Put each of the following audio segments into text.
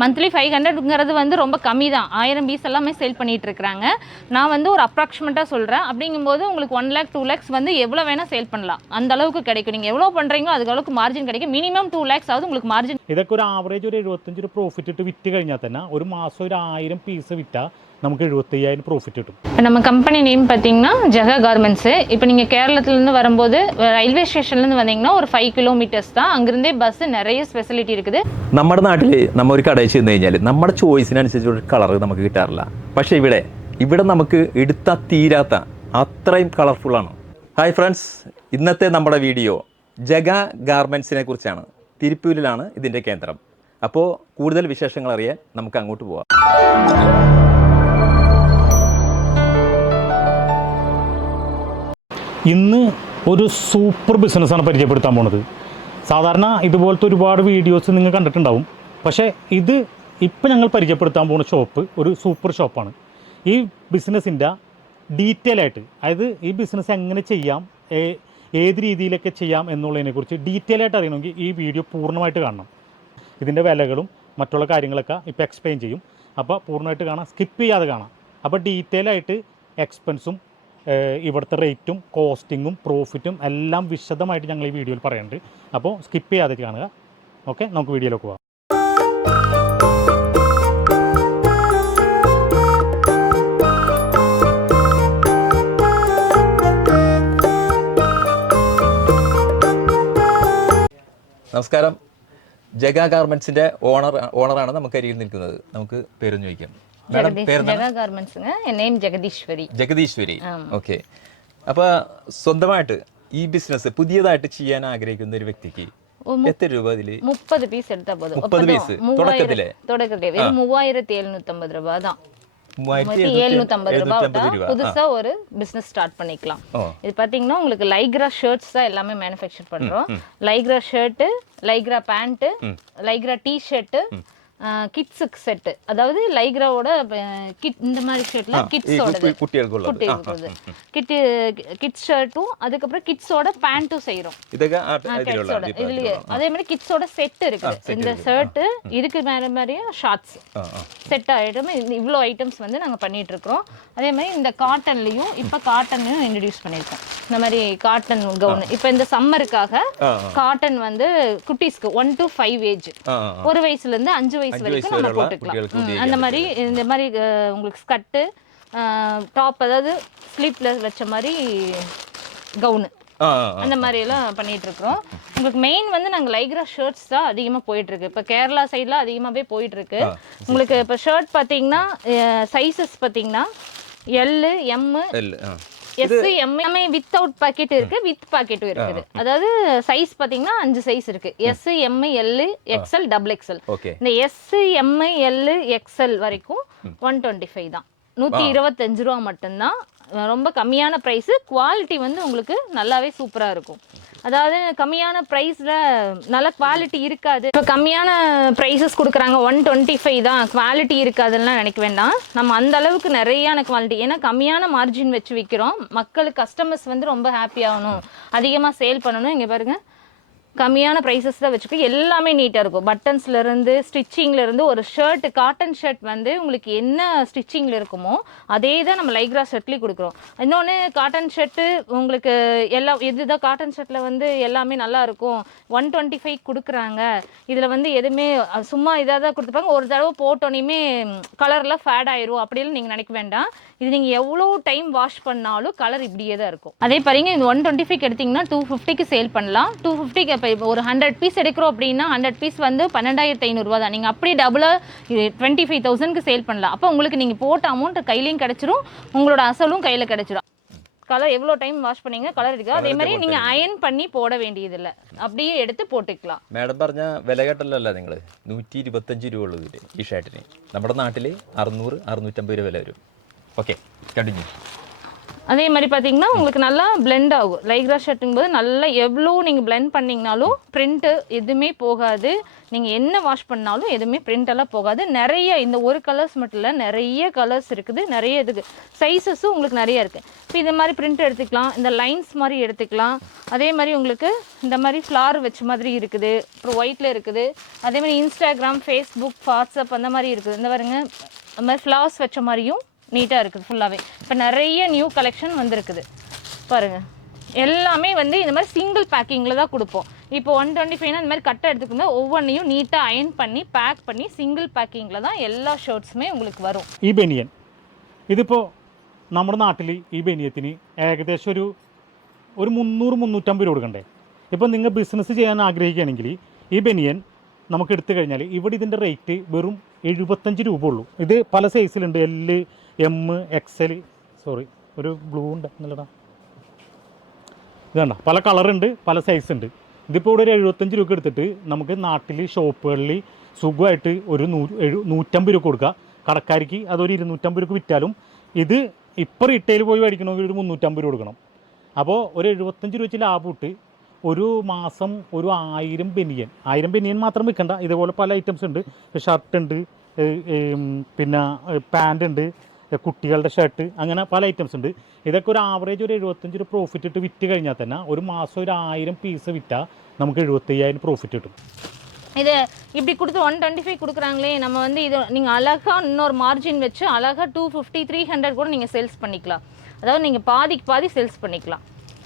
Monthly five ஹண்ட்ரட்ங்கிறது வந்து ரொம்ப கம்மி தான் ஆயிரம் பீஸ் எல்லாமே சேல் பண்ணிட்டு இருக்கிறாங்க நான் வந்து ஒரு அப்ராக்சிமேட்டாக சொல்கிறேன் அப்படிங்கும்போது உங்களுக்கு ஒன் லேக் டூ லேக்ஸ் வந்து எவ்வளோ வேணால் சேல் பண்ணலாம் அந்த அளவுக்கு கிடைக்கும் நீங்கள் எவ்வளோ பண்ணுறீங்களோ அதுக்கு அளவுக்கு மார்ஜின் கிடைக்கும் மினிமம் டூ லேக்ஸ் ஆகுது உங்களுக்கு മാർജിൻ ഇതൊക്കെ ഒരു ആവറേജ് ഒരു എഴുപത്തഞ്ച് രൂപ പ്രോഫിറ്റ് ഇട്ട് വിറ്റ് കഴിഞ്ഞാൽ തന്നെ ഒരു മാസം ഒരു ആയിരം പീസ് വിറ്റാൽ നമുക്ക് എഴുപത്തയ്യായിരം പ്രോഫിറ്റ് കിട്ടും இப்போ நம்ம கம்பெனி நேம் பார்த்தீங்கன்னா ஜெகா கார்மெண்ட்ஸு இப்போ நீங்கள் கேரளத்துலேருந்து வரும்போது ரயில்வே ஸ்டேஷன்லேருந்து வந்தீங்கன்னா ஒரு ஃபைவ் கிலோமீட்டர்ஸ் தான் அங்கேருந்தே பஸ் நிறைய ஸ்பெசிலிட்டி இருக்குது നമ്മുടെ നാട്ടിൽ നമ്മൾ ഒരു കടയിൽ ചെന്ന് കഴിഞ്ഞാൽ നമ്മുടെ ചോയ്സിനനുസരിച്ചുള്ള കളർ നമുക്ക് കിട്ടാറില്ല പക്ഷേ ഇവിടെ ഇവിടെ നമുക്ക് എടുത്താൽ തീരാത്ത അത്രയും കളർഫുള്ളാണ് ഹായ് ഫ്രണ്ട്സ് ഇന്നത്തെ നമ്മുടെ വീഡിയോ ജഗ ഗാർമെൻസിനെ കുറിച്ചാണ് തിരുപ്പൂരിലാണ് ഇതിൻ്റെ കേന്ദ്രം അപ്പോൾ കൂടുതൽ വിശേഷങ്ങൾ അറിയാൻ നമുക്ക് അങ്ങോട്ട് പോവാം ഇന്ന് ഒരു സൂപ്പർ ബിസിനസ്സാണ് പരിചയപ്പെടുത്താൻ പോണത്. സാധാരണ ഇതുപോലത്തെ ഒരുപാട് വീഡിയോസ് നിങ്ങൾ കണ്ടിട്ടുണ്ടാവും. പക്ഷേ ഇത് ഇപ്പം ഞങ്ങൾ പരിചയപ്പെടുത്താൻ പോകുന്ന ഷോപ്പ് ഒരു സൂപ്പർ ഷോപ്പാണ് ഈ ബിസിനസ്സിന്റെ ഡീറ്റെയിൽ ആയിട്ട് അതായത് ഈ ബിസിനസ് എങ്ങനെ ചെയ്യാം ഏത് രീതിയിലൊക്കെ ചെയ്യാം എന്നുള്ളതിനെക്കുറിച്ച് ഡീറ്റെയിൽ ആയിട്ട് അറിയണമെങ്കിൽ ഈ വീഡിയോ പൂർണമായിട്ട് കാണണം. ഇതിന്റെ വിലകളും മറ്റുള്ള കാര്യങ്ങളൊക്കെ ഇപ്പോൾ എക്സ്പ്ലെയിൻ ചെയ്യും. അപ്പോൾ പൂർണമായിട്ട് കാണാം സ്കിപ്പ് ചെയ്യാതെ കാണാം. അപ്പോൾ ഡീറ്റെയിൽ ആയിട്ട് എക്സ്പെൻസും ഇവിടുത്തെ റേറ്റും കോസ്റ്റിങ്ങും പ്രോഫിറ്റും എല്ലാം വിശദമായിട്ട് ഞങ്ങൾ ഈ വീഡിയോയിൽ പറയുന്നുണ്ട് അപ്പോൾ സ്കിപ്പ് ചെയ്യാതെ കാണുക. ഓക്കെ നമുക്ക് വീഡിയോയിലേക്ക് പോകാം നമസ്കാരം. ജഗ ഗാർമെൻസിന്റെ ഓണർ ഓണറാണ് നമുക്ക് അരികിൽ നിൽക്കുന്നത്. നമുക്ക് പേരൊന്ന് ചോദിക്കാം. മാഡം പേരെന്താണ് ஜெகா கார்மெண்ட்ஸுங்க என் நேம் ஜெகதீஸ்வரி ജഗദീശ്വരി ഓക്കെ അപ്പൊ സ്വന്തമായിട്ട് ഈ ബിസിനസ് പുതിയതായിട്ട് ചെയ്യാൻ ആഗ്രഹിക്കുന്ന ഒരു വ്യക്തിക്ക് എത്ര രൂപ ഇതില് முப்பது பீஸ் எடுத்தா போதும் முப்பது அப்பதான் piece, மூவாயிரம்- தொடக்கத்திலே? தொடக்கத்திலே வெறும் மூவாயிரத்தி எழுநூத்தம்பது ரூபாய் தான் മൂവായിരത്തി மூவாயிரத்தி எழுநூத்தம்பது ரூபாய் എഴുന്നൂറ്റമ്പത് രൂപ ആ. புதுசா ஒரு பிசினஸ் ஸ்டார்ட் பண்ணிக்கலாம் ഓ இது பாத்தீங்கன்னா உங்களுக்கு லைக்ரா ஷர்ட்ஸ் தான் எல்லாமே மேனுஃபேக்சர் பண்றோம் Lycra shirt Lycra pant Lycra T shirt கிட்ஸுக்கு செட்டு அதாவது லைக்ராவோட கிட் இந்த மாதிரி ஷர்ட்ல கிட்ஸோட குட்டிகளுக்கு கிட் கிட்ஸ் ஷர்ட்டும் அதுக்கப்புறம் கிட்ஸோட பேண்ட்டும் செய்யறோம் கிட்ஸோட இதுலயே. அதே மாதிரி கிட்ஸோட செட் இருக்கு இந்த ஷர்ட்டு இதுக்கு மேல மாதிரியும் ஷார்ட்ஸ் செட் ஐட்டம் இவ்வளோ ஐட்டம்ஸ் வந்து நாங்கள் பண்ணிட்டு இருக்கிறோம். அதே மாதிரி இந்த காட்டன்லையும் இப்போ காட்டன்லையும் இன்ட்ரடியூஸ் பண்ணியிருக்கோம். இந்த மாதிரி காட்டன் கவுன் இப்போ இந்த சம்மருக்காக காட்டன் வந்து குட்டீஸ்க்கு ஒன் டு ஃபைவ் ஏஜ் ஒரு வயசுலேருந்து அஞ்சு வயசு வயசு வரைக்கும் நம்ம போட்டுக்கலாம். அந்த மாதிரி இந்த மாதிரி உங்களுக்கு ஸ்கட்டு டாப் அதாவது ஸ்லீப்லெஸ் வச்ச மாதிரி கவுனு. அந்த மாதிரி எல்லாம் பண்ணிட்டு இருக்கோம் உங்களுக்கு மெயின் வந்து நாங்கள் லைக்ரா ஷர்ட்ஸ் தான் அதிகமாக போயிட்டு இருக்கு இப்போ கேரளா சைடில் அதிகமாகவே போயிட்டு இருக்கு உங்களுக்கு இப்போ ஷர்ட் பார்த்தீங்கன்னா சைசஸ் பார்த்தீங்கன்னா எல்லு எம்மு எஸ் எம்எம்ஐ வித் அவுட் பாக்கெட் இருக்கு வித் பாக்கெட்டும் இருக்குது. அதாவது சைஸ் பாத்தீங்கன்னா அஞ்சு சைஸ் இருக்கு. S M L XL double XL இந்த எஸ் எம்ஐ எல் எக்ஸ்எல் வரைக்கும் ஒன் டுவெண்ட்டி ஃபைவ் தான். நூற்றி இருபத்தஞ்சு ரூபா மட்டும்தான். ரொம்ப கம்மியான ப்ரைஸு குவாலிட்டி வந்து உங்களுக்கு நல்லாவே சூப்பராக இருக்கும். அதாவது கம்மியான ப்ரைஸில் நல்ல குவாலிட்டி இருக்காது. இப்போ கம்மியான ப்ரைஸஸ் கொடுக்குறாங்க. ஒன் டுவெண்ட்டி ஃபைவ் தான். குவாலிட்டி இருக்காதுலாம் நினைக்க வேண்டாம். நம்ம அந்த அளவுக்கு நிறையான குவாலிட்டி ஏன்னா கம்மியான மார்ஜின் வச்சு விற்கிறோம் மக்களுக்கு கஸ்டமர்ஸ் வந்து ரொம்ப ஹாப்பி ஆகணும். அதிகமாக சேல் பண்ணணும். இங்கே பாருங்கள் கம்மியான ப்ரைஸஸ் தான் வச்சுக்கோ எல்லாமே நீட்டாக இருக்கும். பட்டன்ஸ்லேருந்து ஸ்டிச்சிங்லேருந்து ஒரு ஷர்ட் காட்டன் ஷர்ட் வந்து உங்களுக்கு என்ன ஸ்டிச்சிங்கில் இருக்குமோ அதே தான் நம்ம லைக்ரா ஷர்ட்லேயும் கொடுக்குறோம். இன்னொன்று காட்டன் ஷர்ட்டு உங்களுக்கு எல்லா இதுதான் காட்டன் ஷர்ட்டில் வந்து எல்லாமே நல்லா இருக்கும். ஒன் டுவெண்ட்டி ஃபைவ் கொடுக்குறாங்க. இதில் வந்து எதுவுமே சும்மா இதாக தான் கொடுத்துருப்பாங்க ஒரு தடவை போட்டோன்னே கலர்லாம் ஃபேட் ஆயிரும். அப்படின்னு நீங்கள் நினைக்க வேண்டாம். இது நீங்கள் எவ்வளோ டைம் வாஷ் பண்ணாலும் கலர் இப்படியே தான் இருக்கும். அதே பாருங்க இது ஒன் டுவெண்ட்டி ஃபைவ் எடுத்தீங்கன்னா டூ ஃபிஃப்டிக்கு சேல் பண்ணலாம். டூ ஃபிஃப்டிக்கு இப்போ ஒரு ஹண்ட்ரட் பீஸ் எடுக்கிறோம் அப்படின்னா ஹண்ட்ரட் பீஸ் வந்து பன்னெண்டாயிரத்து ஐநூறுரூவா தான் நீங்கள் அப்படி டபுளாக டுவெண்ட்டி ஃபைவ் தௌசண்ட்க்கு சேல் பண்ணலாம். அப்போ உங்களுக்கு நீங்கள் போட்ட அமௌண்ட் கையிலையும் கிடச்சிரும் உங்களோட அசலும் கையில் கிடச்சிரும். கலர் எவ்வளோ டைம் வாஷ் பண்ணீங்க? கலர் இருக்கு. அதே മാതിരി നിങ്ങൾ അയൺ பண்ணி போட வேண்டியதில்லை. அப்படியே எடுத்து போட்டுக்கலாம். மேடம் മാഡം പറഞ്ഞ വിലകെട്ടല്ലല്ല നിങ്ങൾ നൂറ്റി ഇരുപത്തഞ്ച് രൂപ ഉള്ളതിൽ ഈ ഷർട്ടിന് നമ്മുടെ നാട്ടിൽ അറുന്നൂറ് അറുന്നൂറ്റമ്പത് ரூபா വില வரும் ஓகே കണ്ടിന്യൂ அதே மாதிரி பார்த்தீங்கன்னா உங்களுக்கு நல்லா பிளெண்ட் ஆகும். லைக்ரா ஷர்ட்டுங்கும் போது நல்லா எவ்வளோ நீங்கள் பிளெண்ட் பண்ணிங்கனாலும் பிரிண்ட்டு எதுவுமே போகாது. நீங்கள் என்ன வாஷ் பண்ணாலும் எதுவுமே print போகாது. நிறைய இந்த ஒரு கலர்ஸ் மட்டும் இல்லை நிறைய கலர்ஸ் இருக்குது. நிறைய இதுக்கு சைஸஸும் உங்களுக்கு நிறைய இருக்குது இப்போ இந்த மாதிரி பிரிண்ட் எடுத்துக்கலாம். இந்த லைன்ஸ் மாதிரி எடுத்துக்கலாம். அதே மாதிரி உங்களுக்கு இந்த மாதிரி ஃப்ளார் வச்ச மாதிரி இருக்குது. அப்புறம் ஒயிட்டில் இருக்குது. அதே மாதிரி இன்ஸ்டாகிராம் ஃபேஸ்புக் வாட்ஸ்அப் அந்த மாதிரி இருக்குது. இந்த பாருங்க. அந்த மாதிரி ஃப்ளார்ஸ் வச்ச மாதிரியும் நீட்டாக இருக்குது ஃபுல்லாகவே இப்போ நிறைய நியூ கலெக்ஷன் வந்திருக்குது பாருங்கள் எல்லாமே வந்து இந்த மாதிரி சிங்கிள் பேக்கிங்கில் தான் கொடுப்போம் இப்போ ஒன் டுவெண்ட்டி ஃபைவ்னா இந்த மாதிரி கட்டை எடுத்துக்கணும் ஒவ்வொன்றையும் நீட்டாக அயன் பண்ணி பேக் பண்ணி சிங்கிள் பேக்கிங்கில் தான் எல்லா ഷർട്ട്സുമേ உங்களுக்கு വരും ഈ ബനിയൻ ഇതിപ്പോൾ നമ്മുടെ നാട്ടിൽ ഈ ബനിയത്തിന് ഏകദേശം ഒരു ഒരു മുന്നൂറ് മുന്നൂറ്റമ്പത് രൂപ കൊടുക്കണ്ടേ ഇപ്പം നിങ്ങൾ ബിസിനസ് ചെയ്യാൻ ആഗ്രഹിക്കുകയാണെങ്കിൽ ഈ ബനിയൻ നമുക്ക് എടുത്തു കഴിഞ്ഞാൽ ഇവിടെ ഇതിൻ്റെ റേറ്റ് വെറും എഴുപത്തഞ്ച് രൂപ ഉള്ളൂ ഇത് പല സൈസിലുണ്ട് എല് എം എക്സൽ സോറി ഒരു ബ്ലൂ ഉണ്ട് എന്നല്ലടാ ഇതണ്ട പല കളറുണ്ട് പല സൈസ് ഉണ്ട്. ഇതിപ്പോൾ ഇവിടെ ഒരു എഴുപത്തഞ്ച് രൂപ എടുത്തിട്ട് നമുക്ക് നാട്ടിൽ ഷോപ്പുകളിൽ സുഖമായിട്ട് ഒരു നൂ എഴു നൂറ്റമ്പത് രൂപ കൊടുക്കുക കടക്കാരിക്ക് അതൊരു ഇരുന്നൂറ്റമ്പത് രൂപ വിറ്റാലും ഇത് ഇപ്പോൾ റീറ്റെയിൽ പോയി മേടിക്കണമെങ്കിൽ ഒരു മുന്നൂറ്റമ്പത് രൂപ കൊടുക്കണം. അപ്പോൾ ഒരു എഴുപത്തഞ്ച് രൂപ വെച്ച് ലാഭം ഇട്ട് ഒരു മാസം ഒരു ആയിരം ബനിയൻ. ആയിരം ബനിയൻ മാത്രം വിൽക്കണ്ട ഇതുപോലെ പല ഐറ്റംസ് ഉണ്ട്. ഷർട്ട് ഉണ്ട് പിന്നെ പാന്റ് ഉണ്ട് കുട്ടികളുടെ ഷർട്ട് അങ്ങനെ പല ഐറ്റംസ് ഉണ്ട് ഇതൊക്കെ ഒരു ആവറേജ് ഒരു എഴുപത്തഞ്ച് രൂപ പ്രോഫിറ്റ് ഇട്ട് വിറ്റ് കഴിഞ്ഞാൽ തന്നെ ഒരു മാസം ഒരു ആയിരം പീസ് വിറ്റാൽ നമുക്ക് എഴുപത്തയ്യായിരം പ്രോഫിറ്റ് കിട്ടും இது இப்படி கொடுத்து ஒன் டுவெண்ட்டி ஃபைவ் கொடுக்குறாங்களே நம்ம வந்து இது நீங்கள் அழகாக இன்னொரு மார்ஜின் வச்சு அழகாக டூ ஃபிஃப்டி த்ரீ ஹண்ட்ரட் கூட நீங்கள் சேல்ஸ் பண்ணிக்கலாம் அதாவது நீங்கள் பாதிக்கு பாதி சேல்ஸ் பண்ணிக்கலாம்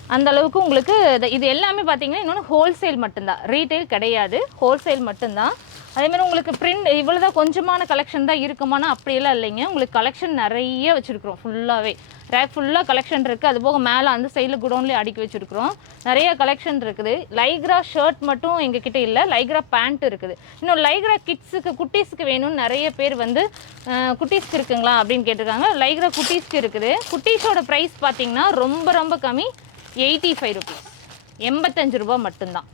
அந்த அளவுக்கு உங்களுக்கு இது- இது எல்லாமே பார்த்தீங்கன்னா இன்னொன்று ஹோல்சேல் மட்டும்தான் ரீட்டைல் கிடையாது ஹோல்சேல் மட்டும்தான் அதேமாதிரி உங்களுக்கு பிரிண்ட் இவ்வளோதான் கொஞ்சமான கலெக்ஷன் தான் இருக்குமானா அப்படியெல்லாம் இல்லைங்க. உங்களுக்கு கலெக்ஷன் நிறைய வச்சுருக்குறோம் ஃபுல்லாகவே ரேக் ஃபுல்லாக கலெக்ஷன் இருக்குது அது போக மேலே அந்த சைடில் குடோன்லேயே அடுக்கி வச்சுருக்குறோம். நிறைய கலெக்ஷன் இருக்குது. லைக்ரா ஷர்ட் மட்டும் எங்ககிட்ட இல்லை. லைக்ரா பேண்ட் இருக்குது. இன்னும் லைக்ரா கிட்ஸுக்கு குட்டீஸுக்கு வேணும்னு நிறைய பேர் வந்து குட்டீஸ்க்கு இருக்குங்களா அப்படின்னு கேட்டிருக்காங்க. லைக்ரா குட்டீஸ்க்கு இருக்குது. குட்டீஸோட ப்ரைஸ் பார்த்தீங்கன்னா ரொம்ப ரொம்ப கம்மி. எயிட்டி ஃபைவ் ருபீஸ் எண்பத்தஞ்சு ரூபா மட்டும்தான்.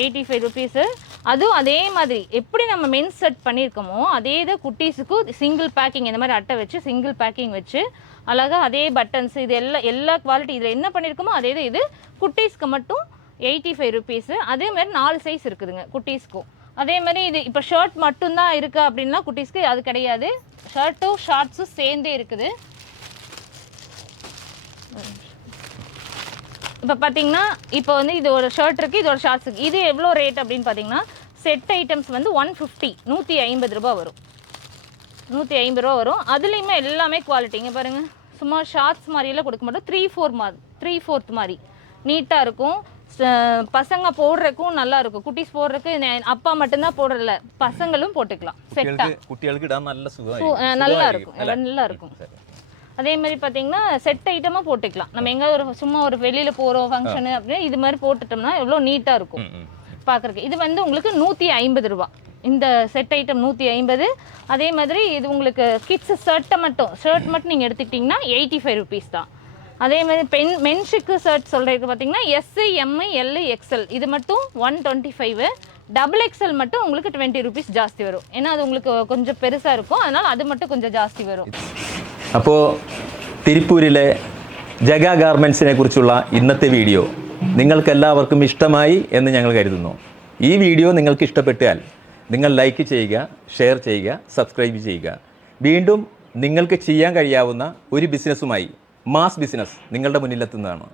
எயிட்டி ஃபைவ் ருபீஸு அதுவும் அதே மாதிரி எப்படி நம்ம மென்ஸ் செட் பண்ணியிருக்கோமோ அதே இதை குட்டீஸுக்கும் சிங்கிள் பேக்கிங் இந்த மாதிரி அட்டை வச்சு சிங்கிள் பேக்கிங் வச்சு அழகாக அதே பட்டன்ஸ் இது எல்லா எல்லா குவாலிட்டி இதில் என்ன பண்ணியிருக்கோமோ அதே இது இது குட்டீஸ்க்கு மட்டும் எயிட்டி ஃபைவ் ருபீஸு அதே மாதிரி நாலு சைஸ் இருக்குதுங்க குட்டீஸ்க்கும். அதே மாதிரி இது இப்போ ஷர்ட் மட்டும்தான் இருக்குது அப்படின்னா குட்டீஸ்க்கு அது கிடையாது. ஷர்ட்டும் ஷார்ட்ஸும் சேர்ந்தே இருக்குது. இப்போ பார்த்தீங்கன்னா இப்போ வந்து இது ஒரு ஷர்ட் இருக்குது இதோட ஷார்ட்ஸ் இருக்குது இது எவ்வளோ ரேட் அப்படின்னு பார்த்தீங்கன்னா செட் ஐட்டம்ஸ் வந்து ஒன் ஃபிஃப்டி நூற்றி ஐம்பது ரூபா வரும். நூற்றி ஐம்பது ரூபா வரும். அதுலேயுமே எல்லாமே குவாலிட்டிங்க பாருங்கள் சும்மா ஷார்ட்ஸ் மாதிரியெல்லாம் கொடுக்க மாட்டோம். த்ரீ ஃபோர் மாதிரி த்ரீ ஃபோர்த் மாதிரி. நீட்டாக இருக்கும். பசங்க போடுறக்கும் நல்லா இருக்கும். குட்டிஸ் போடுறக்கு அப்பா மட்டும்தான் போடுறல பசங்களும் போட்டுக்கலாம். செட்டா குட்டிகளுக்கு நல்லா இருக்கும். நல்லா இருக்கும். அதே மாதிரி பார்த்தீங்கன்னா செட் ஐட்டமாக போட்டுக்கலாம். நம்ம எங்கே ஒரு சும்மா ஒரு வெளியில் போகிறோம் ஃபங்க்ஷனு அப்படின்னா இது மாதிரி போட்டுட்டோம்னா எவ்வளோ நீட்டாக இருக்கும். பார்க்குறக்கு இது வந்து உங்களுக்கு நூற்றி ஐம்பது ரூபா. இந்த செட் ஐட்டம் நூற்றி ஐம்பது. அதே மாதிரி இது உங்களுக்கு கிட்ஸ் ஷர்ட்டை மட்டும். ஷர்ட் மட்டும் நீங்கள் எடுத்துக்கிட்டிங்கன்னா எயிட்டி ஃபைவ் ருபீஸ் தான். அதே மாதிரி பெண் மென்ஷுக்கு ஷர்ட் சொல்கிறதுக்கு பார்த்தீங்கன்னா எஸ்ஸு எம்மு எல்லு எக்ஸ்எல் இது மட்டும் one twenty five double XL மட்டும் உங்களுக்கு டுவெண்ட்டி ருபீஸ் ஜாஸ்தி வரும். ஏன்னா அது உங்களுக்கு கொஞ்சம் பெருசாக இருக்கும். அதனால் அது மட்டும் கொஞ்சம் ஜாஸ்தி வரும். അപ്പോൾ തിരുപ്പൂരിലെ ജഗ ഗാർമെൻസിനെ കുറിച്ചുള്ള ഇന്നത്തെ വീഡിയോ നിങ്ങൾക്കെല്ലാവർക്കും ഇഷ്ടമായി എന്ന് ഞങ്ങൾ കരുതുന്നു. ഈ വീഡിയോ നിങ്ങൾക്ക് ഇഷ്ടപ്പെട്ടാൽ നിങ്ങൾ ലൈക്ക് ചെയ്യുക ഷെയർ ചെയ്യുക സബ്സ്ക്രൈബ് ചെയ്യുക. വീണ്ടും നിങ്ങൾക്ക് ചെയ്യാൻ കഴിയാവുന്ന ഒരു ബിസിനസ്സുമായി മാസ് ബിസിനസ് നിങ്ങളുടെ മുന്നിലെത്തുന്നതാണ്.